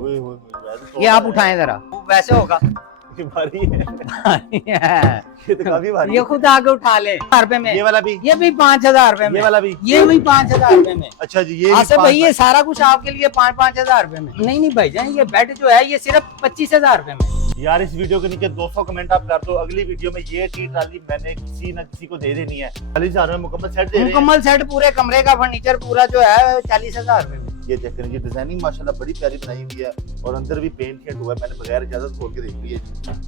ये आप उठाएं जरा, वैसे होगा। भारी है। ये तो काफी भारी ये खुद आके उठा ले। 1000 रुपए में ये वाला भी, ये भी 5000 रुपए में, ये वाला भी, ये भी 5000 रुपए में। अच्छा जी, ये आसिफ भाई ये सारा कुछ आपके लिए 5-5 हजार रुपए में। नहीं नहीं भाईजान, ये बेड जो है ये सिर्फ 25,000 रुपए में। यार इस वीडियो के नीचे 200 कमेंट आप कर दो, अगली वीडियो में ये टी ट्राली मैंने किसी न किसी को दे देनी है। 40,000 में मुकम्मल सेट दे रहे हैं। मुकम्मल सेट पूरे कमरे का फर्नीचर पूरा जो है 40,000 रुपए में। ये चेक करें, ये डिजाइनिंग माशाल्लाह बड़ी प्यारी बनाई हुई है और अंदर भी पेंट शेंट हुआ है, मैंने बगैर इजाजत खोल के देख ली है।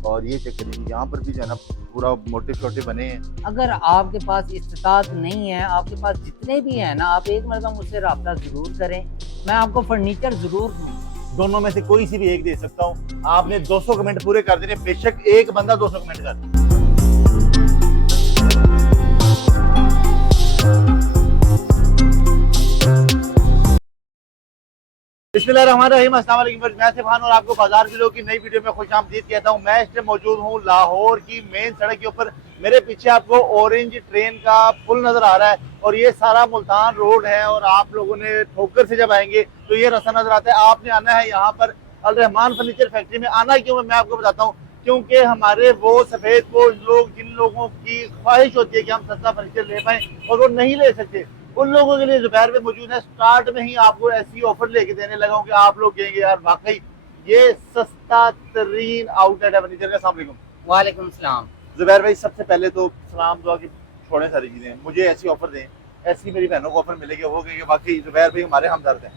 और ये चेक करें, यहाँ पर भी जो है ना पूरा मोटे छोटे बने हैं। अगर आपके पास इस्तात नहीं है, आपके पास जितने भी है ना, आप एक मरतबा मुझसे रब्ता जरूर करें, मैं आपको फर्नीचर जरूर दूँ। दोनों में से कोई सी भी एक दे सकता हूँ। आपने 200 कमेंट पूरे कर देने, बेशक एक बंदा 200 कमेंट कर। बिस्मिल्लाहिर्रहमानिर्रहीम, अस्सलाम वालेकुम। मैं सिफान और आपको बाजार के लोग की नई वीडियो में खुशामदीद कहता हूँ। मैं इस टाइम मौजूद हूँ लाहौर की मेन सड़क के ऊपर। मेरे पीछे आपको ऑरेंज ट्रेन का पुल नजर आ रहा है और ये सारा मुल्तान रोड है। और आप लोगों ने ठोकर से जब आएंगे तो ये रास्ता नजर आता है। आपने आना है यहाँ पर अल रहमान फर्नीचर फैक्ट्री में। आना क्यों है मैं आपको बताता हूँ, क्योंकि हमारे वो सफेद पोश लोग, जिन लोगों की ख्वाहिश होती है कि हम सस्ता फर्नीचर ले पाए और वो नहीं ले सकते, उन लोगों के लिए जुबैर में मौजूद है। स्टार्ट में ही आपको ऐसी ऑफर लेके देने लगा हूं कि आप लोग कहेंगे यार वाकई ये सस्ता तरीन आउटलेट है फर्नीचर का। अस्सलाम वालेकुम। वालेकुम सलाम। जुबैर भाई सबसे पहले तो सलाम दुआ की छोड़ें सारी चीजें, मुझे ऐसी ऑफर दें, ऐसी मेरी बहनों को ऑफर मिलेगी, वो कहेंगे वाकई जुबैर भाई हमारे हमदर्द हैं।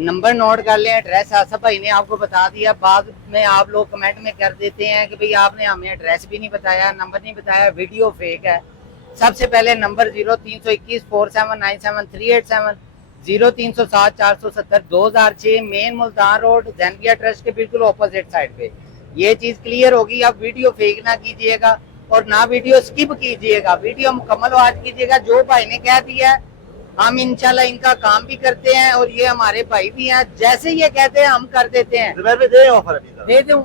नंबर नोट कर लें, एड्रेस आसिफ भाई ने आपको बता दिया। बाद में आप लोग कमेंट में कर देते हैं कि भाई आपने हमें एड्रेस भी नहीं बताया, नंबर नहीं बताया, वीडियो फेक है। सबसे पहले नंबर 0321 4797 0307 470 2006 main Multan road Zainabia trust के बिल्कुल ऑपोजिट साइड पे। ये चीज क्लियर होगी। अब वीडियो फेक ना कीजिएगा और ना वीडियो स्किप कीजिएगा, वीडियो मुकम्मल वाच कीजिएगा। जो भाई ने कह दिया है हम इंशाल्लाह इनका काम भी करते हैं और ये हमारे भाई भी हैं, जैसे ये कहते हैं हम कर देते हैं। जुबैर भाई दे ऑफर दे दूं?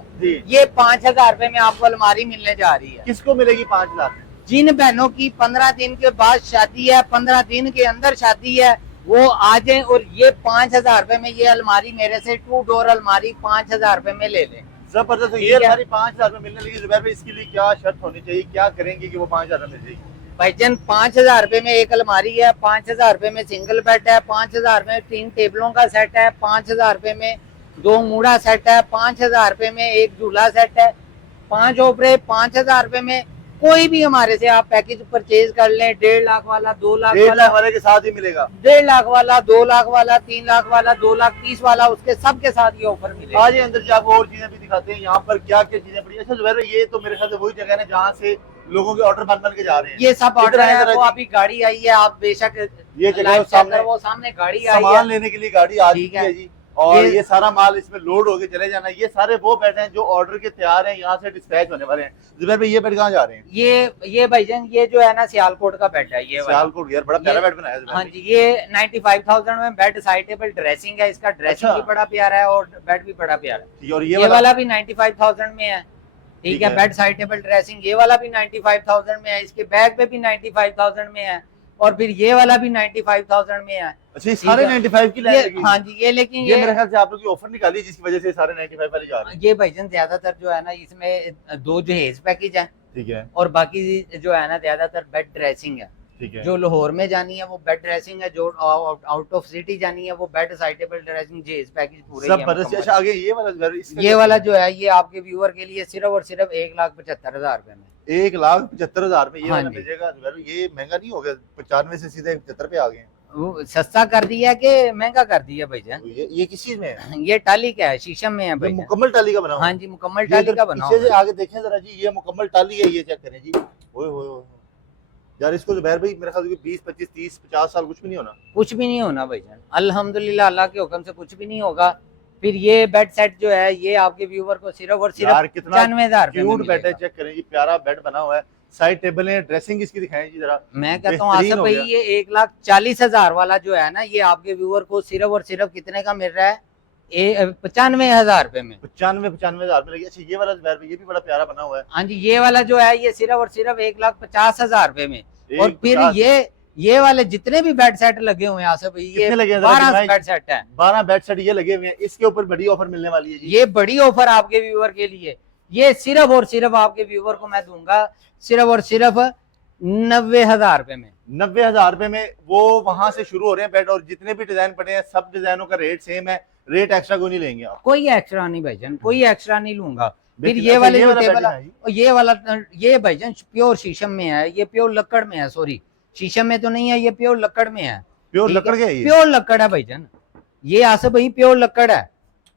ये 5,000 रुपए में आपको अलमारी मिलने जा रही है। किसको मिलेगी 5,000? जिन बहनों की 15 दिन के बाद शादी है, 15 दिन के अंदर शादी है, वो आ जाए और ये 5,000 रुपए में ये अलमारी मेरे से 2 डोर अलमारी 5,000 रुपए में ले लें। जबरदस्त। ये अलमारी 5,000 में मिलने लगी। जुबैर भाई इसके लिए क्या शर्त होनी चाहिए, क्या करेंगे कि वो 5,000 में मिल जाएगी? भाईजान 5,000 रुपए में एक अलमारी है, 5,000 रुपए में सिंगल बेड है, 5,000 में 3 टेबलों का सेट है, 5,000 रुपए में 2 मूड़ा सेट है, 5,000 रुपए में एक झूला सेट है, 5 ओपरे, 5,000 रुपए में कोई भी हमारे से आप पैकेज परचेज कर लें। 1.5 लाख वाला, 2 लाख वाला वाले के साथ ही मिलेगा, 1.5 लाख वाला, 2 लाख वाला, 3 लाख वाला, 2,30,000 वाला, उसके सब के साथ ये ऑफर मिलेगा। आज अंदर से आपको और चीजें भी दिखाते हैं यहाँ पर क्या क्या चीजें पड़ी। अच्छा जुबैर भाई ये तो मेरे ख्याल से वही जगह है जहाँ से लोगों के ऑर्डर बन के जा रहे हैं। ये सब ऑर्डर है, वो अभी गाड़ी आई है, आप बेशक ये जगह सामने, वो सामने गाड़ी आई है, सामान लेने के लिए गाड़ी आ चुकी है जी। और ये सारा माल इसमें लोड होके चले जाना। ये सारे वो बेड हैं जो ऑर्डर के तैयार हैं, यहाँ से डिस्पैच होने वाले हैं। जुबैर भाई ये बेड कहाँ जा रहे हैं? ये भाईजान ये जो है ना सियालकोट का बेड है। ये सियालकोट यार बड़ा प्यारा बेड बनाया है। हाँ जी, ये 95,000 में बेड साइड टेबल ड्रेसिंग है, इसका ड्रेसिंग भी बड़ा प्यारा है और बेड भी बड़ा प्यारा है। और ये वाला भी 95,000 में है, ठीक है। बेड साइड टेबल ड्रेसिंग ये वाला भी 95,000 में है, इसके बैग पे भी 95,000 में है और फिर ये वाला भी 95,000 में है। अच्छा, ये सारे 95 की लाइन। हाँ जी, ये लेकिन ये मेरे ख्याल से आप लोग की ऑफर निकाली जिसकी वजह से सारे 95 वाले जा रहे हैं। ये भाईजान ज्यादातर जो है ना इसमें 2 जहेज पैकेज है, ठीक है, और बाकी जो है ना ज्यादातर बेड ड्रेसिंग है। ठीक है। जो लाहौर में जानी है वो बेड ड्रेसिंग है, जो आउट ऑफ सिटी जानी है वो बेड साइड टेबल ड्रेसिंग जहेज पैकेज पूरे जबरदस्त। अच्छा आगे ये वाला जो है ये आपके व्यूअर के लिए सिर्फ और सिर्फ 1,75,000 रुपए में, 1,75,000 में ये हाँ वाला मिलेगा। ये महंगा नहीं हो गया? 95 से सीधे 75 पे आ गए हैं। वो सस्ता कर दिया कि महंगा कर दिया भाईजान? ये किस चीज में है? ये टाली का है, शीशम में है भाई, मुकम्मल टाली का बना हुआ। हाँ जी, मुकम्मल टाली का बना हुआ। पीछे से आगे देखें जरा जी, ये मुकम्मल टाली है। ये चेक करें जी, ओए होए यार, इसको जुबैर भाई मेरे ख्याल से 20, 25, 30, 50 साल कुछ भी नहीं होना। कुछ भी नहीं होना भाईजान, अल्हम्दुलिल्लाह, अल्लाह के हुक्म से कुछ भी नहीं होगा। फिर ये बेड सेट जो है ये आपके व्यूअर को सिर्फ और सिर्फ 95,000 क्यूट बेड है। चेक करें जी, प्यारा बेड बना हुआ है, साइड टेबल है, ड्रेसिंग इसकी दिखाएं जी जरा। मैं कहता हूँ आसिफ भाई ये 1,40,000 वाला जो है ना ये आपके व्यूअर को सिर्फ और सिर्फ कितने का मिल रहा है? 95,000 रुपए में। 95,000 में लगी। अच्छा ये वाला जुबैर भाई ये भी बड़ा प्यारा बना हुआ है। हाँ जी, ये वाला जो है ये सिर्फ और सिर्फ 1,50,000 रुपए में। और फिर ये वाले जितने भी बेड सेट लगे हुए हैं आसिफ भाई, ये कितने लगे हैं? 12 बेड सेट है। 12 बेड सेट ये लगे हुए हैं। इसके ऊपर बड़ी ऑफर मिलने वाली है जी। ये बड़ी ऑफर आपके व्यूअर के लिए, ये सिर्फ और सिर्फ आपके व्यूअर को मैं दूंगा सिर्फ और सिर्फ 90,000 रुपए में। 90,000 रुपए में वो वहां से शुरू हो रहे हैं बेड, और जितने भी डिजाइन पड़े हैं सब डिजाइनों का रेट सेम है, रेट एक्स्ट्रा कोई नहीं लेंगे आप। कोई एक्स्ट्रा नहीं भाईजान, कोई एक्स्ट्रा नहीं लूंगा। फिर देखिए, ये अच्छा, वाले ये जो वाला टेबल बेड है जी। और ये वाला, ये भाईजान प्योर शीशम में है, ये प्योर लकड़ में है, सॉरी शीशम में तो नहीं है, ये प्योर लकड़ में है। प्योर ठीक लकड़ है? के है ये? प्योर लकड़ है भाईजान, ये आसिफ भाई प्योर लकड़ है।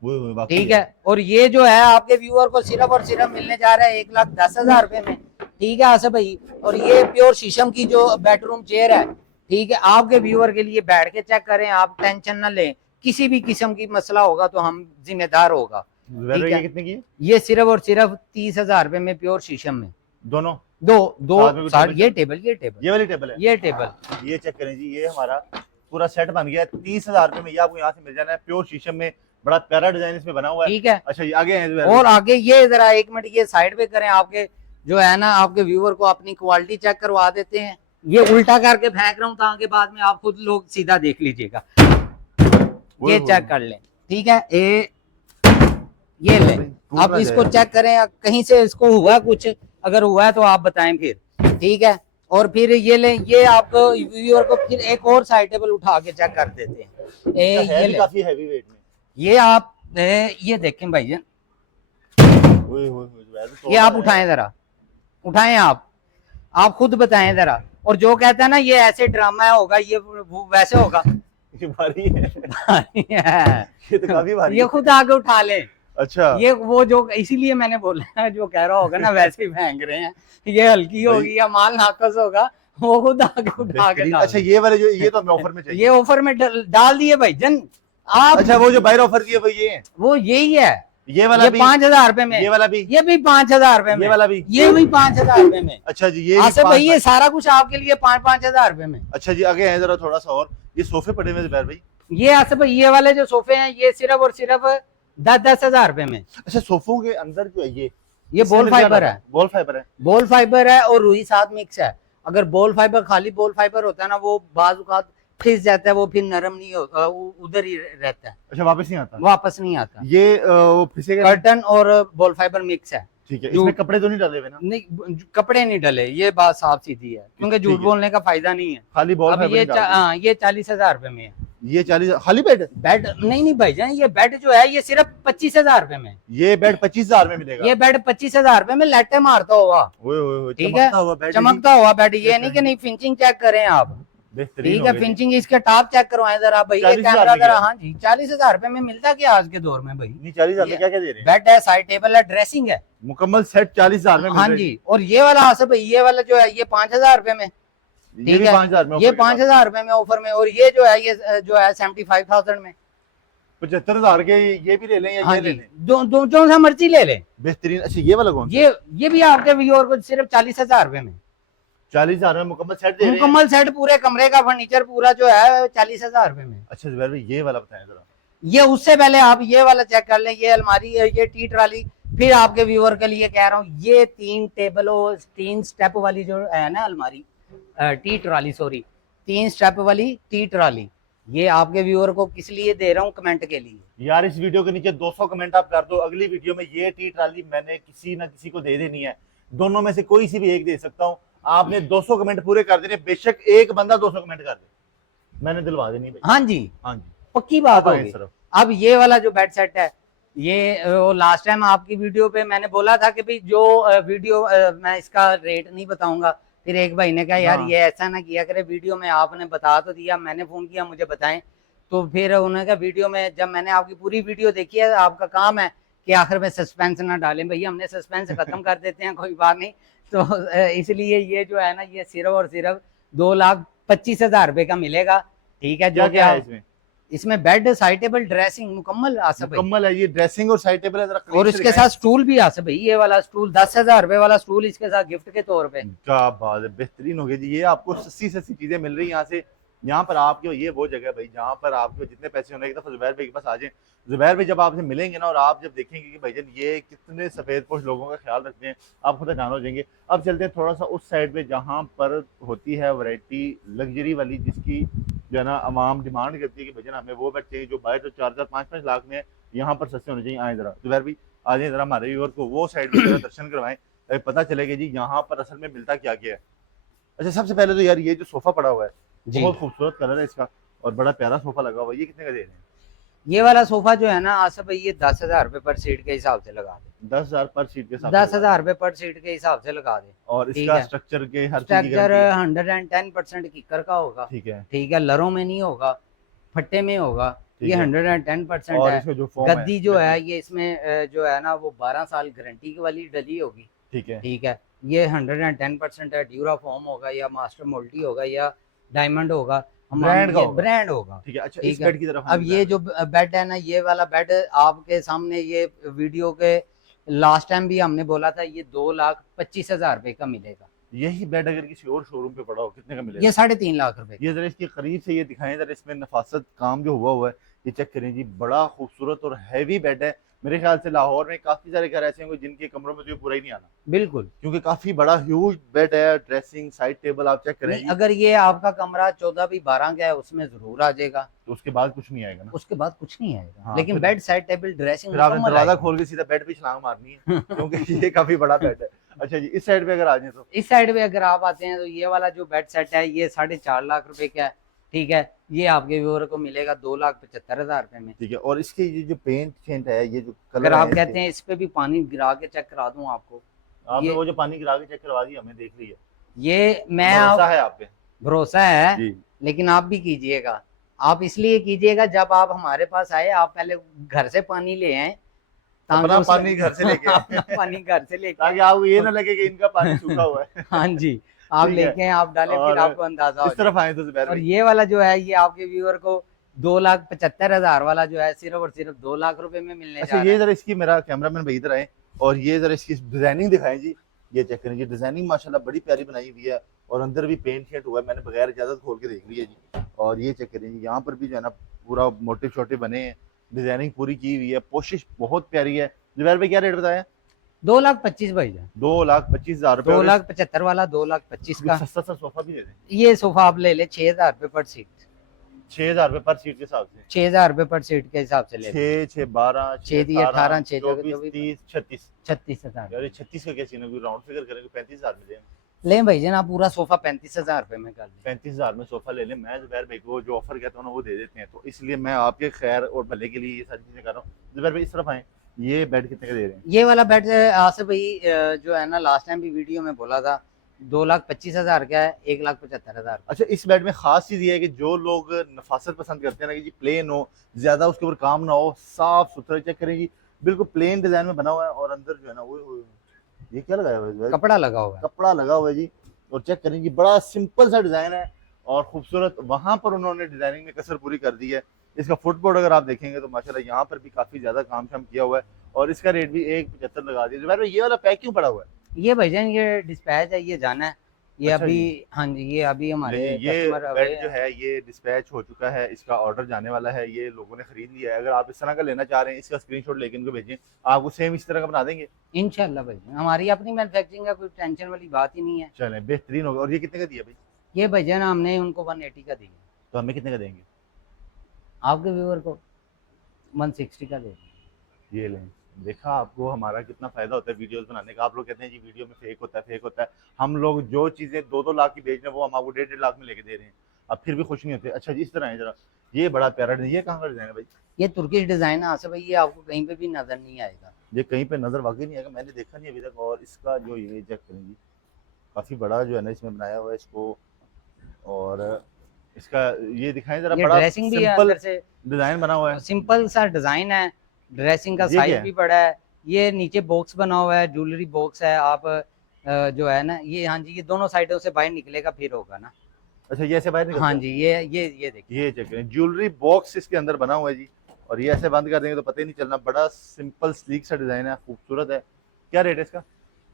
वो वाकई ठीक है, और ये जो है आपके व्यूअर को सिर्फ और सिर्फ मिलने जा रहा है 1,10,000 रुपए में। ठीक है आसिफ भाई, और ये प्योर शीशम की जो बेडरूम चेयर है, ठीक है, आपके व्यूअर के लिए बैठ के चेक करें, आप टेंशन ना लें, किसी भी किस्म की मसला होगा तो हम जिम्मेदार होगा। ठीक ये है? कितने की है? ये सिर्फ और सिर्फ 30,000 रुपए में प्योर शीशम में। दोनों दो साथ में दो कोई साथ, टेबल? ये टेबल, ये टेबल, ये वाली टेबल है? ये टेबल, ये चेक करें जी, ये हमारा पूरा सेट बन गया है। 30,000 रुपए में ये आपको यहाँ से मिल जाना है, प्योर शीशम में, बड़ा प्यारा डिजाइन इसमें बना हुआ है। ठीक है। अच्छा, ये आगे है और आगे ये जरा एक मिनट ये साइड पे करें, आपके जो है ना आपके व्यूअर को अपनी क्वालिटी चेक करवा देते हैं। ये उल्टा करके फेंक रहा हूँ ताकि बाद में आप खुद लोग सीधा देख लीजिएगा, ये चेक कर लें। ठीक है, ये ले, आप इसको चेक करें, कहीं से इसको हुआ कुछ, अगर हुआ है तो आप बताएं फिर। ठीक है, और फिर ये ले, ये आपको व्यूअर को फिर एक और साइड टेबल उठा के चेक कर देते हैं। ये ले, काफी हैवी वेट में। ये आप ये देखें भाईजान, ये आप उठाएं जरा, उठाएं आप खुद बताएं जरा। और जो कहता है ना ये ऐसे ड्रामा होगा, ये वो वैसे होगा। ये भारी है। भारी है, ये तो काफी भारी ये है। खुद आगे उठा ले। अच्छा, ये वो जो, इसीलिए मैंने बोला जो कह रहा होगा ना वैसे ही फेंक रहे हैं, ये हल्की होगी या माल नाकस होगा, वो खुद आगे उठा के डाल अच्छा, ये वाले जो, ये तो हमें ऑफर में चाहिए। ये ऑफर में डाल दिए भाईजान आप। अच्छा, वो जो बाहर ऑफर दिए वो ये है? वो यही है, ये वाला ये भी? 5,000 रुपए में, ये वाला भी? ये भी 5,000 रुपए में, ये वाला भी? ये भी 5,000 रुपए में। अच्छा जी, ये आसिफ भाई ये सारा कुछ आपके लिए 5,000 रुपए में। अच्छा जी, आगे है जरा थोड़ा सा और, ये सोफे पड़े हुए जुबैर भाई। ये आसिफ भाई ये वाले जो सोफे हैं ये सिर्फ और सिर्फ 10,000 रुपए में। अच्छा, सोफों के अंदर जो है ये बॉल फाइबर है, बॉल फाइबर है। बॉल फाइबर है और रुई साथ मिक्स है। अगर बॉल फाइबर, खाली बॉल फाइबर होता है ना, वो बाज़ फिस जाता है, वो फिर नरम नहीं होता, वो उधर ही रहता है, अच्छा, वापस नहीं आता? वापस नहीं आता। ये वो फिसेगा? कर्टन और बॉल फाइबर मिक्स है। ठीक है, इसमें कपड़े तो नहीं डाले हुए ना? नहीं, कपड़े नहीं डले, ये बात साफ सीधी है, क्योंकि ठीक झूठ है। बोलने का फायदा नहीं है। खाली बॉल अब फाइबर ये नहीं डाले। हाँ, ये 40,000 रुपए में है। ये 40 खाली बेड? बेड नहीं भाईजान, ये बेड जो है ये सिर्फ 25,000 रुपए में। ये बेड 25,000 में मिलेगा? ये बेड 25,000 रुपए में लेटे मारता हुआ। ठीक है, चमकता हुआ बेड, ये नहीं कि नहीं। फिनिशिंग चेक करें आप, ठीक है, फिनिशिंग इसके टॉप चेक करवाएं जरा भाई। ये कैमरा जरा, हाँ जी, 40,000 रुपए में मिलता क्या आज के दौर में भाई? 40,000 में क्या क्या दे रहे हैं? बेड है, साइड टेबल है, ड्रेसिंग है, मुकम्मल सेट 40,000 में। हाँ जी। और ये वाला आसिफ भाई, ये वाला जो है ये 5,000 रुपए में। ये भी 5,000 में? ये 5,000 रुपए में ऑफर में। और ये जो है, ये जो है 75,000 में। 75,000 के ये भी ले लें या हाँ ये जी, ले लें? जो सा मर्जी ले लें, बेहतरीन। अच्छा, ये वाला कौन सा? ये भी आपके व्यूअर को सिर्फ 40,000 रुपए में। 40,000 में मुकम्मल सेट दे रहे हैं? मुकम्मल सेट, पूरे कमरे का फर्नीचर पूरा जो है 40,000 रुपए में। अच्छा जुबैर भाई, ये वाला बताएं जरा। ये उससे पहले आप ये वाला चेक कर लें, ये अलमारी है, ये टी ट्राली। फिर आपके व्यूअर के लिए कह रहा हूँ, ये 3 टेबलों 3 स्टेप वाली जो है ना अलमारी, टी ट्राली, सॉरी 3 स्टेप वाली टी ट्राली, ये आपके व्यूअर को किस लिए दे रहा हूँ? कमेंट के लिए। यार, इस वीडियो के नीचे 200 कमेंट आप कर दो, अगली वीडियो में ये टी ट्राली मैंने किसी ना किसी को दे देनी है। दोनों में से कोई सी भी एक दे सकता हूँ। आपने 200 कमेंट पूरे कर देने, बेशक एक बंदा 200 कमेंट कर दे, मैंने दिलवा देनी भाई। हाँ जी, हाँ जी, पक्की बात होगी। अब ये वाला जो बेड सेट है, ये लास्ट टाइम आपकी वीडियो पे मैंने बोला था कि भाई जो वीडियो मैं इसका रेट नहीं बताऊंगा। फिर एक भाई ने कहा यार ये ऐसा ना किया करे, वीडियो में आपने बता तो दिया, मैंने फोन किया मुझे बताएं। तो फिर उन्होंने कहा वीडियो में, जब मैंने आपकी पूरी वीडियो देखी है, आपका काम है कि आखिर में सस्पेंस ना डालें। भैया हमने सस्पेंस खत्म कर देते हैं, कोई बात नहीं। तो इसलिए ये जो है ना, ये सिर्फ और सिर्फ 2,25,000 रुपए का मिलेगा। ठीक है, जो क्या है इसमें बेड, साइड टेबल, ड्रेसिंग मुकम्मल आसिफ, मुकम्मल है। ये ड्रेसिंग और साइड टेबल है, जरा और इसके साथ स्टूल भी आसिफ भाई, ये वाला स्टूल 10,000 रुपए वाला स्टूल इसके साथ गिफ्ट के तौर पे। क्या बात है, बेहतरीन हो गई जी। ये आपको सस्ती चीजें मिल रही है यहाँ से, यहाँ पर आपके ये वो जगह है भाई जहाँ पर आपके जितने पैसे होने, एक दफा जुबैर भाई के पास आ जाए। जुबैर भाई जब आपसे मिलेंगे ना और आप जब देखेंगे कि भाईजान ये कितने सफेद पोश लोगों का ख्याल रखते हैं, आप खुद हैरान हो जाएंगे। अब चलते हैं थोड़ा सा उस साइड पे जहाँ पर होती है वैरायटी लग्जरी वाली, जिसकी जो है ना आवाम डिमांड करती है कि भाईजान हमें वो बेड चाहिए जो बाहर तो 4-4 5-5 लाख में है, यहाँ पर सस्ते होने चाहिए। आए जरा जुबैर भाई, आ जाए जरा हमारे व्यूअर को वो साइड में जरा दर्शन करवाएं, ताकि पता चलेगा जी यहाँ पर असल में मिलता क्या क्या है। अच्छा, सबसे पहले तो यार ये जो सोफा पड़ा हुआ है जी। बहुत खूबसूरत कलर है इसका और बड़ा प्यारा सोफा लगा हुआ है, ये कितने का दे रहे हैं? ये वाला सोफा जो है ना आसिफ भाई, ये 10,000 रुपए पर सीट के हिसाब से लगा दे। 10,000 पर सीट के साथ? 10,000 रुपए पर सीट के हिसाब से लगा दे। और ठीक इसका है। स्ट्रक्चर के हर चीज की स्ट्रक्चर गारंटी है? 110% कीकर का होगा। ठीक है। ठीक है, लरों में नहीं होगा, फट्टे में होगा। ठीक ये है। 110% और है। इसका जो फोम गद्दी जो है ये इसमें जो है ना वो 12 साल गारंटी वाली डली होगी। ठीक है। ठीक है, ये 110% है। ड्यूरा फोम होगा या मास्टर मोल्टी होगा या डायमंड होगा, ब्रांड का होगा। ब्रांड होगा। ठीक है। अच्छा, ठीक इस है। बेड की तरफ अब ये जो बेड है ना, ये वाला बेड आपके सामने, ये वीडियो के लास्ट टाइम भी हमने बोला था, ये 2,25,000 रुपए का मिलेगा। यही बेड अगर किसी और शोरूम पे पड़ा हो कितने का मिलेगा? ये 3.5 लाख रुपए। ये जरा इसके करीब से ये दिखाएं जरा, इसमें नफासत काम जो हुआ हुआ है ये चेक करें जी, बड़ा खूबसूरत और हैवी बेड है। मेरे ख्याल से लाहौर में काफी सारे घर ऐसे होंगे जिनके कमरों में तो ये पूरा ही नहीं आना। बिल्कुल, क्योंकि काफी बड़ा ह्यूज बेड है, ड्रेसिंग साइड टेबल आप चेक करें। अगर ये आपका कमरा 14x12 का है उसमें जरूर आ जाएगा, तो उसके बाद कुछ नहीं आएगा ना? उसके बाद कुछ नहीं आएगा। हाँ, लेकिन फिर- बेड, साइड टेबल, ड्रेसिंग फिर आपने दरवाजा खोल के सीधा बेड पे छलांग मारनी है क्योंकि ये काफी बड़ा बेड है। अच्छा जी, इस साइड पे अगर आ जाए तो? इस साइड पे अगर आप आते हैं तो ये वाला जो बेड सेट है ये 4.5 लाख रुपए का है। ठीक है, ये आपके व्यूअर को मिलेगा 2,75,000 रुपए में। ठीक है। और इसके ये जो पेंट शेंट है, ये जो अगर कलर आप कहते हैं इस पे भी पानी गिरा के चेक करा दूं आपको, आपने ये- वो जो पानी गिरा के चेक करवा दी हमें, देख लिया, ये मैं भरोसा है आप पे? भरोसा है, जी। लेकिन आप भी कीजिएगा। आप इसलिए कीजिएगा, जब आप हमारे पास आए आप पहले घर से पानी ले आए, अपना पानी घर से लेके आए। अपना पानी घर से लेके ताकि आपको ये ना लगे कि इनका पानी सूखा हुआ है। हाँ जी, आप ठीक है। लेके आए, आप डालें, और फिर आपको अंदाजा हो इस तरफ आए तो जुबैर और भाई। ये वाला जो है ये आपके व्यूअर को 2,75,000 वाला जो है सिर्फ और सिर्फ 2 लाख रुपए में मिलने अच्छा, जा ये रहा है। जरा इसकी, मेरा कैमरामैन भाई इधर आए और ये जरा इसकी डिजाइनिंग दिखाएं जी। ये चेक करें, ये डिजाइनिंग माशाल्लाह बड़ी प्यारी बनाई हुई है और अंदर भी पेंट शेंट हुआ है, मैंने बगैर इजाजत खोल के देख लिया जी। और ये चेक करें जी, यहाँ पर भी जो है ना पूरा मोटिव छोटे बने हैं, डिजाइनिंग पूरी की हुई है, कोशिश बहुत प्यारी है। जुबैर भाई क्या रेट बताया? 2,25,000 भाई जान, 2,25,000 रुपए। 2,75,000 वाला, 2,25,000 का। सस्ता सा सोफा भी दे दें? ये सोफा आप ले ले 6,000 रुपए पर सीट, 6,000 रुपए पर सीट के हिसाब से? 6,000 रुपए पर सीट के हिसाब से ले ले। 6, 6, 12, 6 दिए 18, 6 24, 30, 36। 36,000 यार ये 36 का क्या सीन है? कोई राउंड फिगर करेंगे 35,000 में दें? ले भाई जान, आप पूरा सोफा 35,000 रुपए में कर ले। 35,000 में सोफा ले लें। मैं जुबैर भाई को जो ऑफर कहता हूँ ना वो दे देते हैं, तो इसलिए मैं आपके खैर और भले के लिए ये सारी चीजें कर रहा हूँ। जुबैर भाई इस तरफ आए, ये बेड कितने का दे रहे हैं? ये वाला बेड आसिफ भाई जो है ना लास्ट टाइम भी वीडियो में बोला था 2,25,000 का है, 1,75,000। अच्छा, इस बेड में खास चीज ये है कि जो लोग नफासत पसंद करते हैं ना कि जी प्लेन हो, ज्यादा उसके ऊपर काम ना हो, साफ सुथरा, चेक करें जी बिल्कुल प्लेन डिजाइन में बना हुआ है और अंदर जो है ना वो ये क्या लगाया हुआ है जुबैर? कपड़ा लगा हुआ है। कपड़ा लगा हुआ है जी। और चेक करें जी, बड़ा सिंपल सा डिजाइन है और खूबसूरत। वहां पर उन्होंने डिजाइनिंग में कसर पूरी कर दी है। इसका फुटबोर्ड अगर आप देखेंगे तो माशाल्लाह यहाँ पर भी काफी ज्यादा काम शाम किया हुआ है और इसका रेट भी 1,75 लगा दिया। जुबैर भाई ये वाला पैक क्यों पड़ा हुआ है? ये भाईजान ये डिस्पैच है, ये जाना है, ये अच्छा अभी जी। हाँ जी, ये अभी हमारे ये कस्टमर अवे बेड जो है ये डिस्पैच हो चुका है, इसका ऑर्डर जाने वाला है, ये लोगों ने खरीद लिया है। अगर आप इस तरह का लेना चाह रहे हैं, इसका स्क्रीनशॉट लेके इनको भेजें, आपको सेम इस तरह का बना देंगे। इंशाल्लाह भाईजान, हमारी अपनी मैन्युफैक्चरिंग का कोई टेंशन वाली बात ही नहीं है। चलें, बेहतरीन होगा। और ये कितने का दिया भाई? ये भाईजान हमने उनको 180 का दिया, तो हमें कितने का देंगे? आपके व्यूअर को 160 का दे। ये लें। देखा आपको हमारा कितना फायदा होता है वीडियोस बनाने का। आप लोग कहते हैं जी वीडियो में फेक होता है, फेक होता है। हम लोग जो चीजें 2-2 लाख की बेच रहे हैं वो हम आपको 1.5 लाख में लेके दे रहे हैं, अब फिर भी खुश नहीं होते। अच्छा जी, इस तरह है जरा, ये बड़ा प्यारा डिजाइन, ये कहाँ का डिजाइन है भाई? ये तुर्किश डिजाइन है आसिफ भाई, ये आपको कहीं पे भी नजर नहीं आएगा। ये कहीं पे नजर वाकई नहीं आएगा, मैंने देखा नहीं अभी तक। और इसका जो ये चेक करेंगे, काफी बड़ा जो है ना इसमें बनाया हुआ है इसको। और इसका ये दिखाएं जरा, ये बड़ा ड्रेसिंग भी है सिंपल अंदर से, डिजाइन बना हुआ है। सिंपल सा डिजाइन है, ड्रेसिंग का ये क्या साइज है? भी बड़ा है। ये नीचे बॉक्स बना हुआ है, ज्वेलरी बॉक्स है। आप जो है ना ये, हाँ जी, ये दोनों साइडों से बाहर निकलेगा फिर होगा ना। अच्छा, ये ऐसे बाहर निकलता हाँ है? जी, ये देखिए, ये चेक करें, ज्वेलरी बॉक्स इसके अंदर बना हुआ है जी। और ये ऐसे बंद कर देंगे तो पता ही नहीं चलना। बड़ा सिंपल स्लीक सा डिजाइन है, खूबसूरत है। क्या रेट है इसका?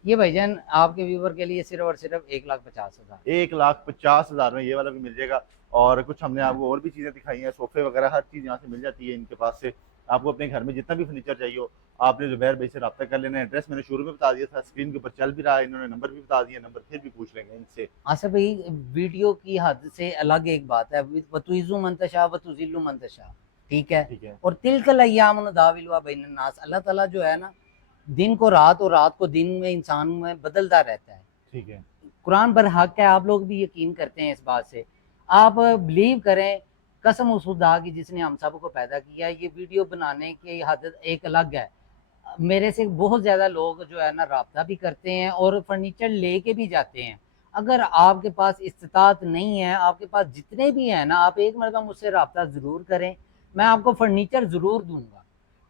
ये भाईजान आपके व्यूवर के लिए सिर्फ और सिर्फ 1,50,000। 1,50,000 में ये वाला भी मिल जाएगा। और कुछ हमने आपको और भी चीज़ें दिखाई हैं, सोफे वगैरह हर चीज़ यहाँ से मिल जाती है इनके पास से। आपको अपने घर में जितना भी फर्नीचर चाहिए हो, आपने जुबैर भाई से रब्ता कर लेना है। एड्रेस मैंने शुरू में बता दिया था, स्क्रीन के ऊपर चल भी रहा है, इन्होंने नंबर भी बता दिया, नंबर फिर भी पूछ लेंगे इनसे। आसिफ भाई, वीडियो की हद से अलग एक बात है, वतुइज़ु मंतशा वतुज़िल्लु मंतशा, ठीक है। ठीक है। और तिलकल अय्याम नुदाविलुहा बैनन नास, अल्लाह ताला जो है ना, दिन को रात और रात को दिन में इंसान में बदलता रहता है। ठीक है। कुरान पर हक है, आप लोग भी यकीन करते हैं इस बात से। आप बिलीव करें, कसम उस खुदा की जिसने हम सब को पैदा किया। ये वीडियो बनाने की हद एक अलग है। मेरे से बहुत ज़्यादा लोग जो है ना राब्ता भी करते हैं और फर्नीचर लेके भी जाते हैं। अगर आपके पास इस्तात नहीं है, आपके पास जितने भी हैं ना, आप एक मरतबा मुझसे राब्ता ज़रूर करें, मैं आपको फर्नीचर ज़रूर दूंगा।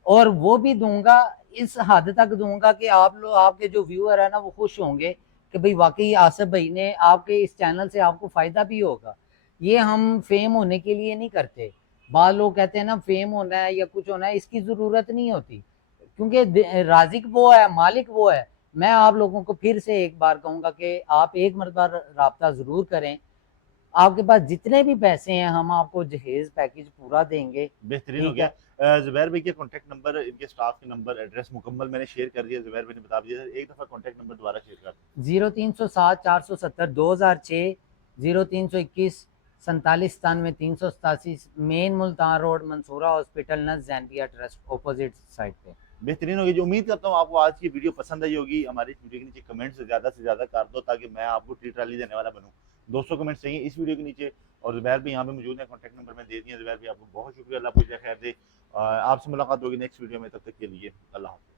और वो भी दूंगा, इस हद तक दूंगा कि आप लोग, आपके जो व्यूअर है ना, वो खुश होंगे कि भाई वाकई आसिफ भाई ने, आपके इस चैनल से आपको फ़ायदा भी होगा। ये हम फेम होने के लिए नहीं करते। बाद लोग कहते हैं ना फेम होना है या कुछ होना है, इसकी ज़रूरत नहीं होती, क्योंकि राजिक वो है, मालिक वो है। मैं आप लोगों को फिर से एक बार कहूँगा कि आप एक मरतबा राब्ता ज़रूर करें। आपके पास जितने भी पैसे हैं, हम आपको जहेज पैकेज पूरा देंगे। बेहतरीन हो ठीक गया। है। जुबैर भाई के कॉन्टैक्ट नंबर, इनके स्टाफ के नंबर, एड्रेस मुकम्मल मैंने शेयर कर दिया, जुबैर भाई ने बता दिया। एक दफ़ा कॉन्टैक्ट नंबर दोबारा शेयर कर। 0307 470 2006, 0321 47 97 387, main Multan road, Mansoora hospital नज़ जैनबिया ट्रस्ट, ऑपोजिट साइड पे। बेहतरीन होगी। जो उम्मीद करता हूँ आपको आज की वीडियो पसंद आई होगी। हमारी इस वीडियो के नीचे कमेंट से ज़्यादा कर दो, ताकि मैं आपको ट्री ट्राली देने वाला बनूँ। 200 कमेंट चाहिए इस वीडियो के नीचे। और जुबैर भी यहाँ पे मौजूद है, कॉन्टैक्ट नंबर मैं दे दिया। जुबैर भी आपको बहुत शुक्रिया, अल्लाह आपको खैर दे। आपसे मुलाकात होगी नेक्स्ट वीडियो में, तब तक के लिए अल्लाह हाफ़िज़।